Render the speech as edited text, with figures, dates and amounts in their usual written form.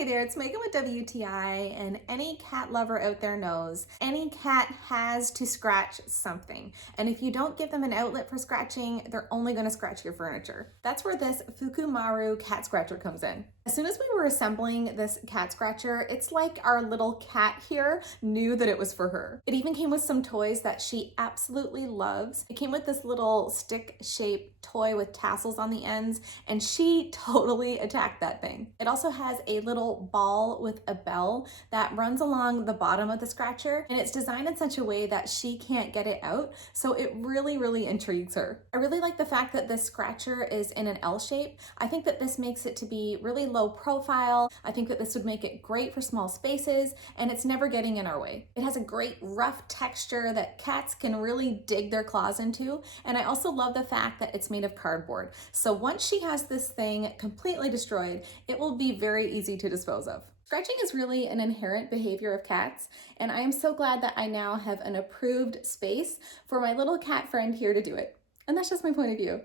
Hey there, it's Megan with WTI, and any cat lover out there knows any cat has to scratch something. And if you don't give them an outlet for scratching, they're only going to scratch your furniture. That's where this FUKUMARU cat scratcher comes in. As soon as we were assembling this cat scratcher, it's like our little cat here knew that it was for her. It even came with some toys that she absolutely loves. It came with this little stick-shaped toy with tassels on the ends, and she totally attacked that thing. It also has a little ball with a bell that runs along the bottom of the scratcher, and it's designed in such a way that she can't get it out, so it really intrigues her. I really like the fact that this scratcher is in an L shape. I think that this makes it to be really low profile. I think that this would make it great for small spaces, and it's never getting in our way. It has a great rough texture that cats can really dig their claws into, and I also love the fact that it's made of cardboard. So once she has this thing completely destroyed, it will be very easy to dispose of. Scratching is really an inherent behavior of cats, and I am so glad that I now have an approved space for my little cat friend here to do it. And that's just my point of view.